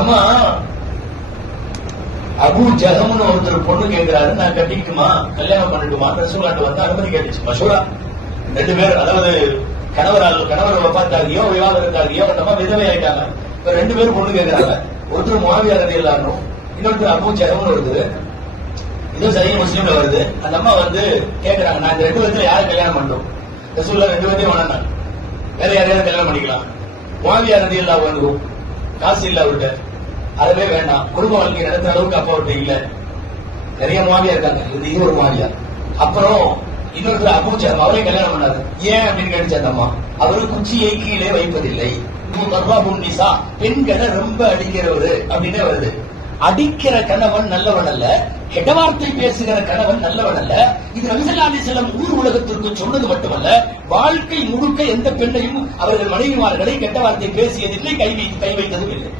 அம்மா அபு ஜஹம்னு ஒருத்தர் பொண்ணு கேட்கிறாரு நான் கட்டிக்கிட்டுமா? கல்யாணம் பண்ணிட்டுமா? ரசூலாட்டு வந்து அனுமதி கேட்டுச்சு. மசூரா. ரெண்டு பேர் அதாவது கணவரால் கணவர் வப்பாத்தாகியோ விவாதம் அந்த அம்மா விதவை ஆயிட்டாங்க. இப்ப ரெண்டு பேரும் பொண்ணு கேட்கிறாங்க ஒருத்தர் மாவியா கதை இல்லாரும் இன்னொருத்தர் அபு ஜஹம்னு வருது. இதுவும் சரி முஸ்லீம்ல வருது. அந்த அம்மா வந்து கேக்குறாங்க நான் இந்த ரெண்டு பேர்த்துல யாரை கல்யாணம் பண்ணும் ரசூல்லா ரெண்டு பேர்த்தையும் வேணாம் வேற யாரையாவது கல்யாணம் பண்ணிக்கலாம். மாவியா ரதி இல்லா காசு இல்ல அவர்கிட்ட. அதுவே வேண்டாம். குடும்ப வாழ்க்கை நடத்துற அளவுக்கு அப்பா அவர்கிட்ட இல்ல. நிறைய மாவியா இருக்காங்க. இது இது ஒரு மாவியா அப்புறம் இன்னொருத்தர் அபூஜர் அவரே கல்யாணம் பண்ணாரு. ஏன் அப்படின்னு கேட்டுச்சு அந்த அம்மா. அவரு குச்சியை கீழே வைப்பதில்லை. நிசா. பெண்களை ரொம்ப அடிக்கிறவரு. அப்படின்னு வருது. அடிக்கிற கணவன் நல்லவன் அல்ல. கெட்டவார்த்தை பேசுகிற கணவன் நல்லவன் அல்ல. இது நபிசல்லாதி செல்லம் ஊர் உலகத்திற்கு சொன்னது மட்டுமல்ல வாழ்க்கை முழுக்க எந்த பெண்ணையும் அவர்கள் மனைவிமார்களை கெட்ட வார்த்தை பேசியதில்லை கை வைத்து கை வைத்ததும் இல்லை.